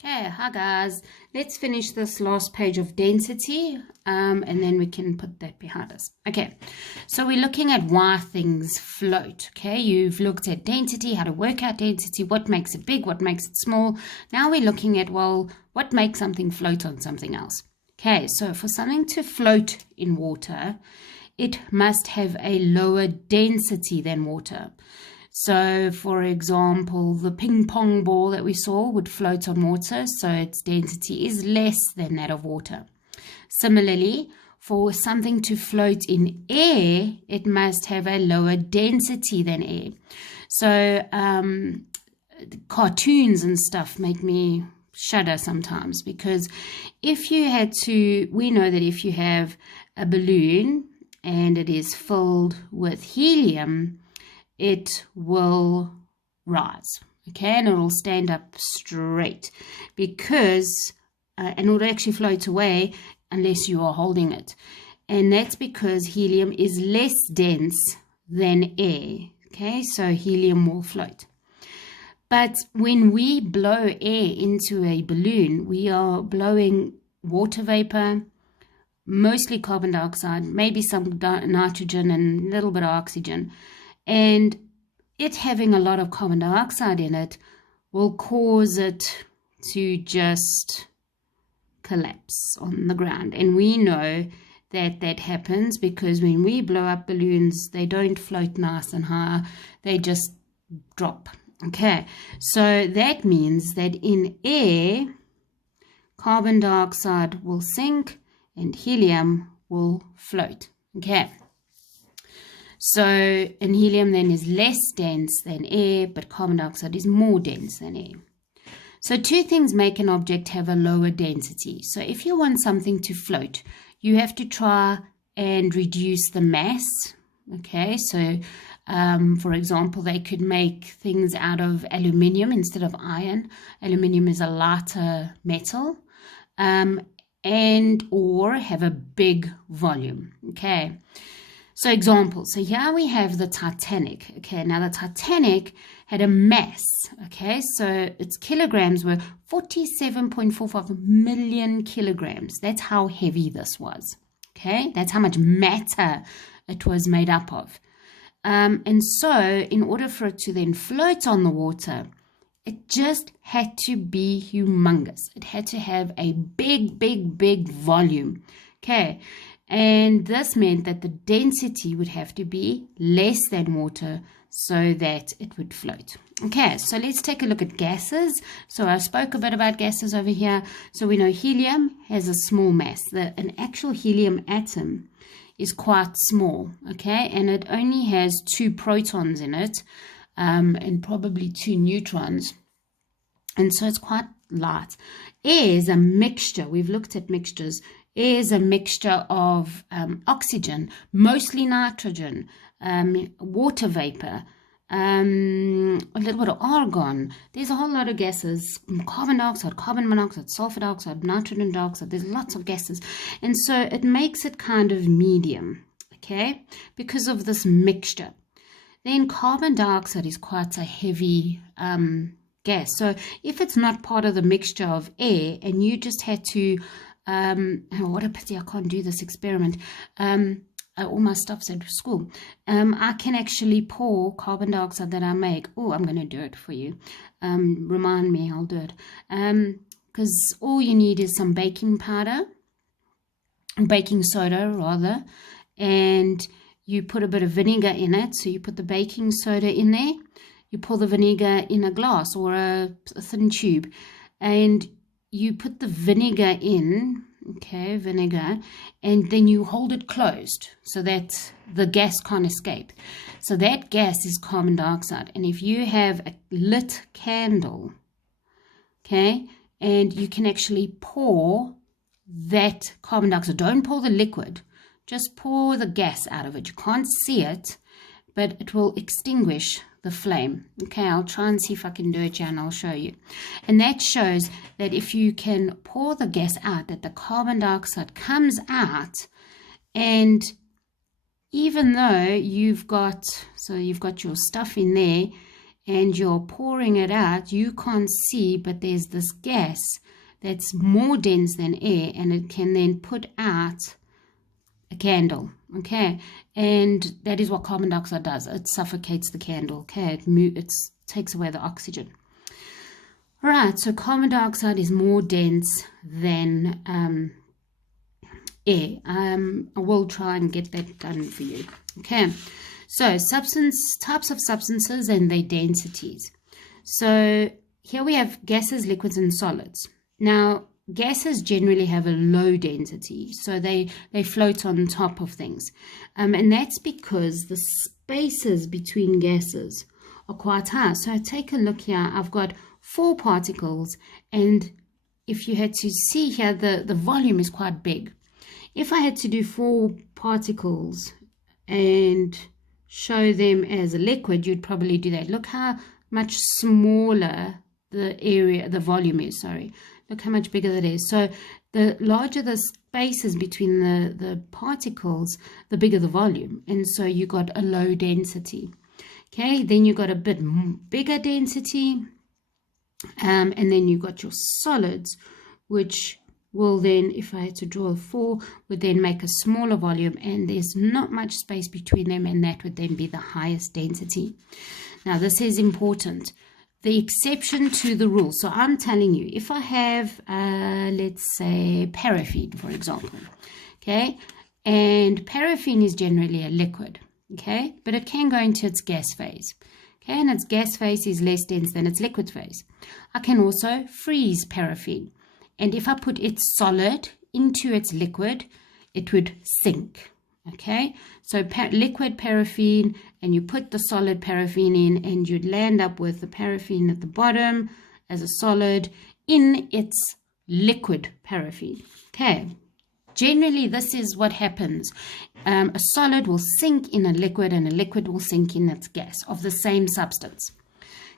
Okay, hi guys. Let's finish this last page of density and then we can put that behind us. Okay, so we're looking at why things float. Okay, you've looked at density, how to work out density, what makes it big, what makes it small. Now we're looking at, well, what makes something float on something else. Okay, so for something to float in water, it must have a lower density than water. So, for example, the ping pong ball that we saw would float on water, so its density is less than that of water. Similarly, for something to float in air, it must have a lower density than air. So, cartoons and stuff make me shudder sometimes, because if you had to, we know that if you have a balloon and it is filled with helium, it will rise, okay, and it will stand up straight because, and it will actually float away unless you are holding it. And that's because helium is less dense than air, okay, so helium will float. But when we blow air into a balloon, we are blowing water vapor, mostly carbon dioxide, maybe some nitrogen and a little bit of oxygen. And it having a lot of carbon dioxide in it will cause it to just collapse on the ground. And we know that that happens because when we blow up balloons, they don't float nice and high, they just drop. Okay, so that means that in air, carbon dioxide will sink and helium will float. Okay. So, and helium then is less dense than air, but carbon dioxide is more dense than air. So two things make an object have a lower density. So if you want something to float, you have to try and reduce the mass. Okay, so for example, they could make things out of aluminium instead of iron. Aluminium is a lighter metal, and or have a big volume. Okay. So examples, so here we have the Titanic, okay, now the Titanic had a mass, okay, so its kilograms were 47.45 million kilograms. That's how heavy this was, okay, that's how much matter it was made up of. And so in order for it to then float on the water, it just had to be humongous. It had to have a big volume, okay. And this meant that the density would have to be less than water so that it would float. Okay, so let's take a look at gases. So I spoke a bit about gases over here. So we know helium has a small mass. An actual helium atom is quite small, okay? And it only has 2 protons in it and probably 2 neutrons. And so it's quite light. Air is a mixture. We've looked at mixtures. Air is a mixture of oxygen, mostly nitrogen, water vapor, a little bit of argon. There's a whole lot of gases, carbon dioxide, carbon monoxide, sulfur dioxide, nitrogen dioxide. There's lots of gases. And so it makes it kind of medium, okay, because of this mixture. Then carbon dioxide is quite a heavy gas. So if it's not part of the mixture of air and you just had to oh, what a pity I can't do this experiment. All my stuff's at school. I can actually pour carbon dioxide that I make. Oh, I'm going to do it for you. Remind me, I'll do it. Because all you need is some baking powder, baking soda rather, and you put a bit of vinegar in it. So you put the baking soda in there, you pour the vinegar in a glass or a thin tube, and you put the vinegar in, okay, vinegar, and then you hold it closed so that the gas can't escape. So that gas is carbon dioxide. And if you have a lit candle, okay, and you can actually pour that carbon dioxide, don't pour the liquid, just pour the gas out of it. You can't see it, but it will extinguish the flame. Okay, I'll try and see if I can do it here and I'll show you. And that shows that if you can pour the gas out, that the carbon dioxide comes out, and even though you've got your stuff in there and you're pouring it out, you can't see, but there's this gas that's more dense than air, and it can then put out a candle. Okay, and that is what carbon dioxide does. It suffocates the candle. Okay, it takes away the oxygen. All right, so carbon dioxide is more dense than air. I will try and get that done for you. Okay, so types of substances and their densities. So here we have gases, liquids, and solids. Now, gases generally have a low density, so they float on top of things. And that's because the spaces between gases are quite high. So take a look here. I've got 4 particles, and if you had to see here, the volume is quite big. If I had to do 4 particles and show them as a liquid, you'd probably do that. Look how much smaller the volume is, sorry. Look how much bigger that is. So the larger the spaces between the particles, the bigger the volume. And so you got a low density. Okay, then you got a bit bigger density. And then you got your solids, which will then, if I had to draw a 4, would then make a smaller volume, and there's not much space between them, and that would then be the highest density. Now, this is important. The exception to the rule. So I'm telling you, if I have, let's say, paraffin, for example, okay, and paraffin is generally a liquid, okay, but it can go into its gas phase, okay, and its gas phase is less dense than its liquid phase. I can also freeze paraffin, and if I put its solid into its liquid, it would sink. Okay, so liquid paraffin, and you put the solid paraffin in, and you'd land up with the paraffin at the bottom as a solid in its liquid paraffin. Okay, generally this is what happens. A solid will sink in a liquid, and a liquid will sink in its gas of the same substance.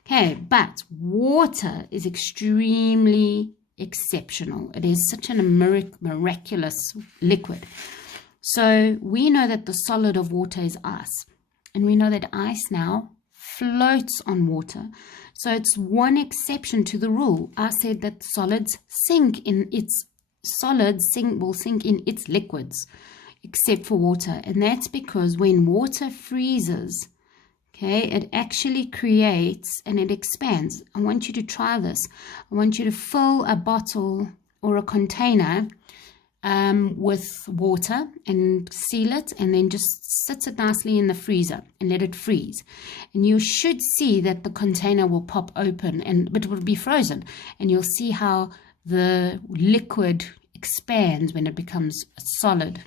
Okay, but water is extremely exceptional. It is such a miraculous liquid. So we know that the solid of water is ice, and we know that ice now floats on water. So it's one exception to the rule. I said that solids will sink in its liquids, except for water, and that's because when water freezes, okay, it actually creates and it expands. I want you to try this. I want you to fill a bottle or a container with water and seal it, and then just sit it nicely in the freezer and let it freeze, and you should see that the container will pop open, but it will be frozen, and you'll see how the liquid expands when it becomes a solid.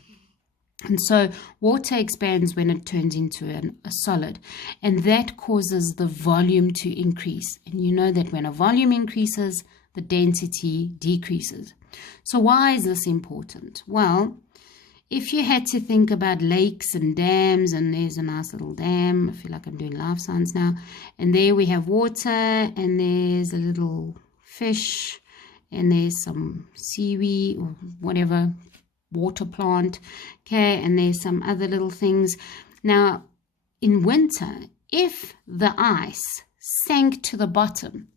And so water expands when it turns into a solid, and that causes the volume to increase. And you know that when a volume increases, the density decreases. So why is this important? Well, if you had to think about lakes and dams, and there's a nice little dam, I feel like I'm doing life science now, and there we have water, and there's a little fish, and there's some seaweed or whatever, water plant, okay, and there's some other little things. Now, in winter, if the ice sank to the bottom,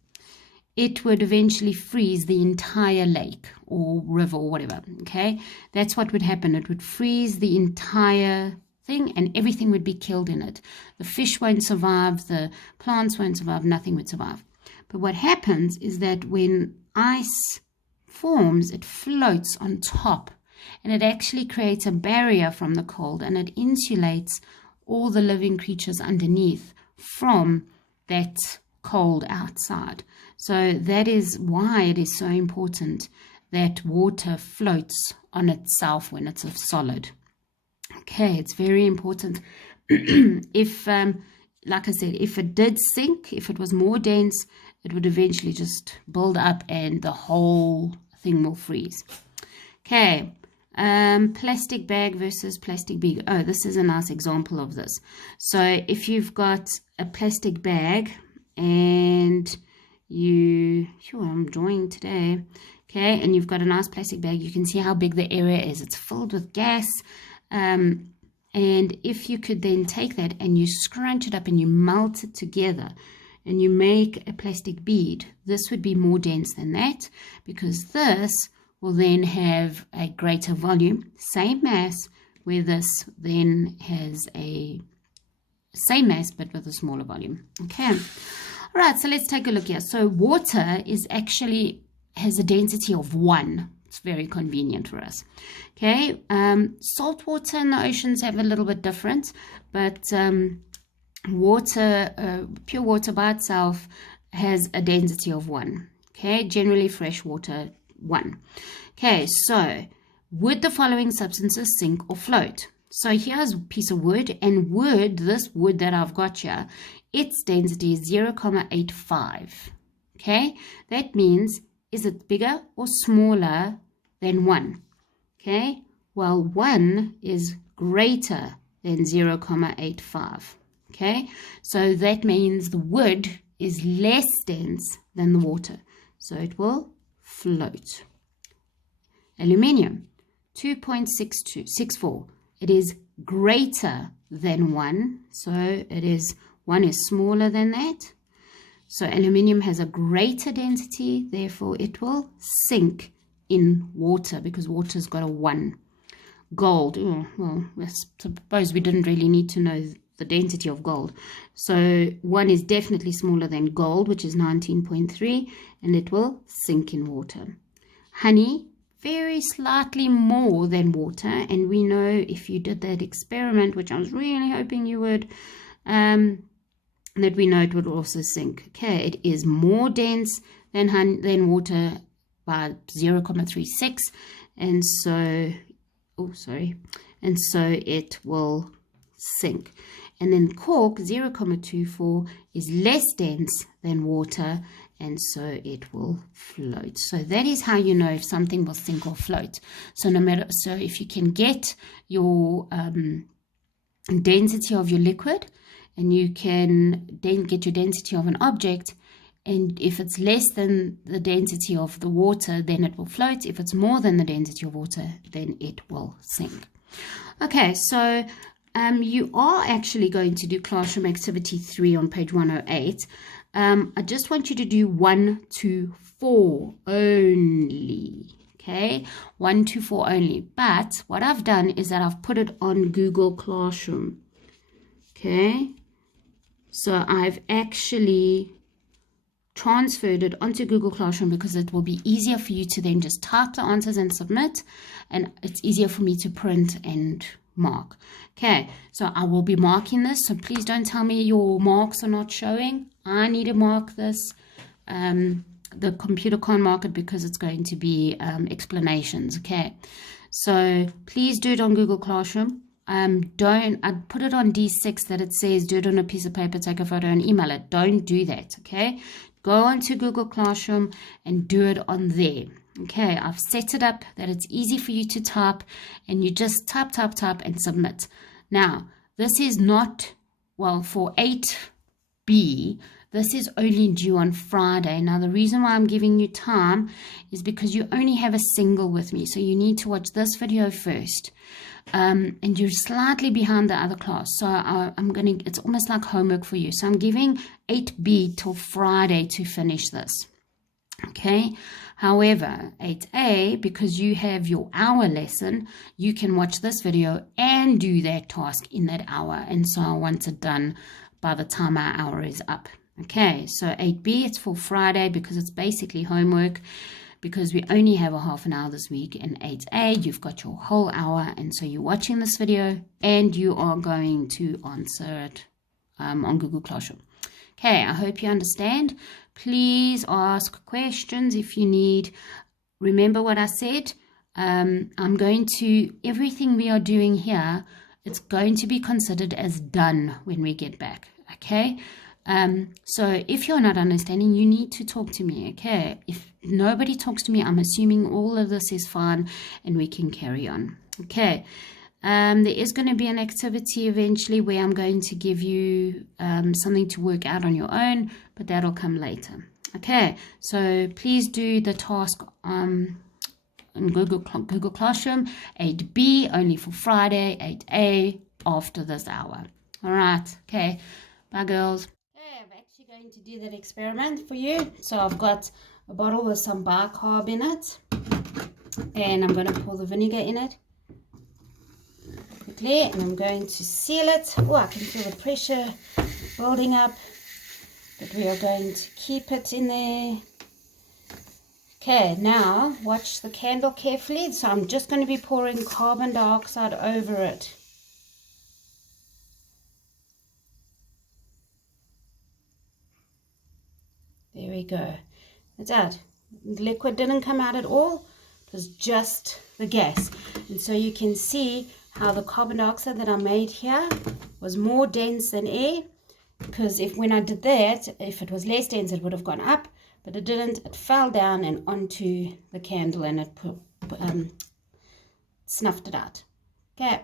it would eventually freeze the entire lake or river or whatever, okay? That's what would happen. It would freeze the entire thing, and everything would be killed in it. The fish won't survive, the plants won't survive, nothing would survive. But what happens is that when ice forms, it floats on top, and it actually creates a barrier from the cold, and it insulates all the living creatures underneath from that cold outside. So that is why it is so important that water floats on itself when it's a solid. Okay, it's very important. If, like I said, if it did sink, if it was more dense, it would eventually just build up and the whole thing will freeze. Okay, plastic bag versus plastic bag. Oh, this is a nice example of this. So if you've got a plastic bag, and I'm drawing today, okay, and you've got a nice plastic bag, you can see how big the area is. It's filled with gas, and if you could then take that and you scrunch it up and you melt it together, and you make a plastic bead, this would be more dense than that, because this will then have a greater volume, same mass, where this then has a same mass but with a smaller volume. Okay, all right, so let's take a look here. So water is actually has a density of 1. It's very convenient for us. Okay, salt water in the oceans have a little bit different, but water, pure water by itself has a density of 1. Okay, generally fresh water 1. Okay, so would the following substances sink or float? So here's a piece of wood, and wood, this wood that I've got here, its density is 0.85. Okay, that means, is it bigger or smaller than 1? Okay, well, 1 is greater than 0.85. Okay, so that means the wood is less dense than the water, so it will float. Aluminium, 2.64. It is greater than 1, so it is 1 is smaller than that. So aluminium has a greater density, therefore it will sink in water because water's got a 1. Gold, oh, well, I suppose we didn't really need to know the density of gold. So 1 is definitely smaller than gold, which is 19.3, and it will sink in water. Honey, very slightly more than water, and we know if you did that experiment, which I was really hoping you would, that we know it would also sink. Okay, it is more dense than water by 0.36, and so it will sink. And then cork, 0.24, is less dense than water, and so it will float. So that is how you know if something will sink or float. So if you can get your density of your liquid, and you can then get your density of an object, and if it's less than the density of the water, then it will float. If it's more than the density of water, then it will sink. Okay, so you are actually going to do classroom activity 3 on page 108. I just want you to do 1 to 4 only. Okay, 1 to 4 only. But what I've done is that I've put it on Google Classroom. Okay, so I've actually transferred it onto Google Classroom because it will be easier for you to then just type the answers and submit, and it's easier for me to print and mark. Okay, so I will be marking this, so please don't tell me your marks are not showing. I need to mark this. The computer can't mark it because it's going to be explanations. Okay, so please do it on Google Classroom. I put it on D6 that it says do it on a piece of paper, take a photo and email it. Don't do that. Okay, go onto Google Classroom and do it on there. Okay, I've set it up that it's easy for you to type, and you just type and submit. Now, this is not, well, for 8B, this is only due on Friday. Now, the reason why I'm giving you time is because you only have a single with me, so you need to watch this video first. And you're slightly behind the other class, so it's almost like homework for you. So I'm giving 8B till Friday to finish this. Okay, however, 8A, because you have your hour lesson, you can watch this video and do that task in that hour, and so I want it done by the time our hour is up. Okay, so 8B, it's for Friday because it's basically homework, because we only have a half an hour this week. And 8A, you've got your whole hour, and so you're watching this video and you are going to answer it on Google Classroom. Okay, I hope you understand. Please ask questions if you need. Remember what I said. I'm going to, everything we are doing here, it's going to be considered as done when we get back. Okay, so if you're not understanding, you need to talk to me. Okay, if nobody talks to me, I'm assuming all of this is fine and we can carry on. Okay, there is going to be an activity eventually where I'm going to give you something to work out on your own, but that'll come later. Okay, so please do the task in Google Classroom. 8B only for Friday, 8A after this hour. All right, okay, bye girls. Okay, I've actually going to do that experiment for you. So I've got a bottle with some bicarb in it, and I'm going to pour the vinegar in it quickly, and I'm going to seal it. Oh, I can feel the pressure building up, but we are going to keep it in there. Okay, now watch the candle carefully. So I'm just going to be pouring carbon dioxide over it. There we go. That's it. The liquid didn't come out at all. It was just the gas. And so you can see how the carbon dioxide that I made here was more dense than air, because when I did that, if it was less dense, it would have gone up, but it didn't. It fell down and onto the candle, and it snuffed it out. Okay.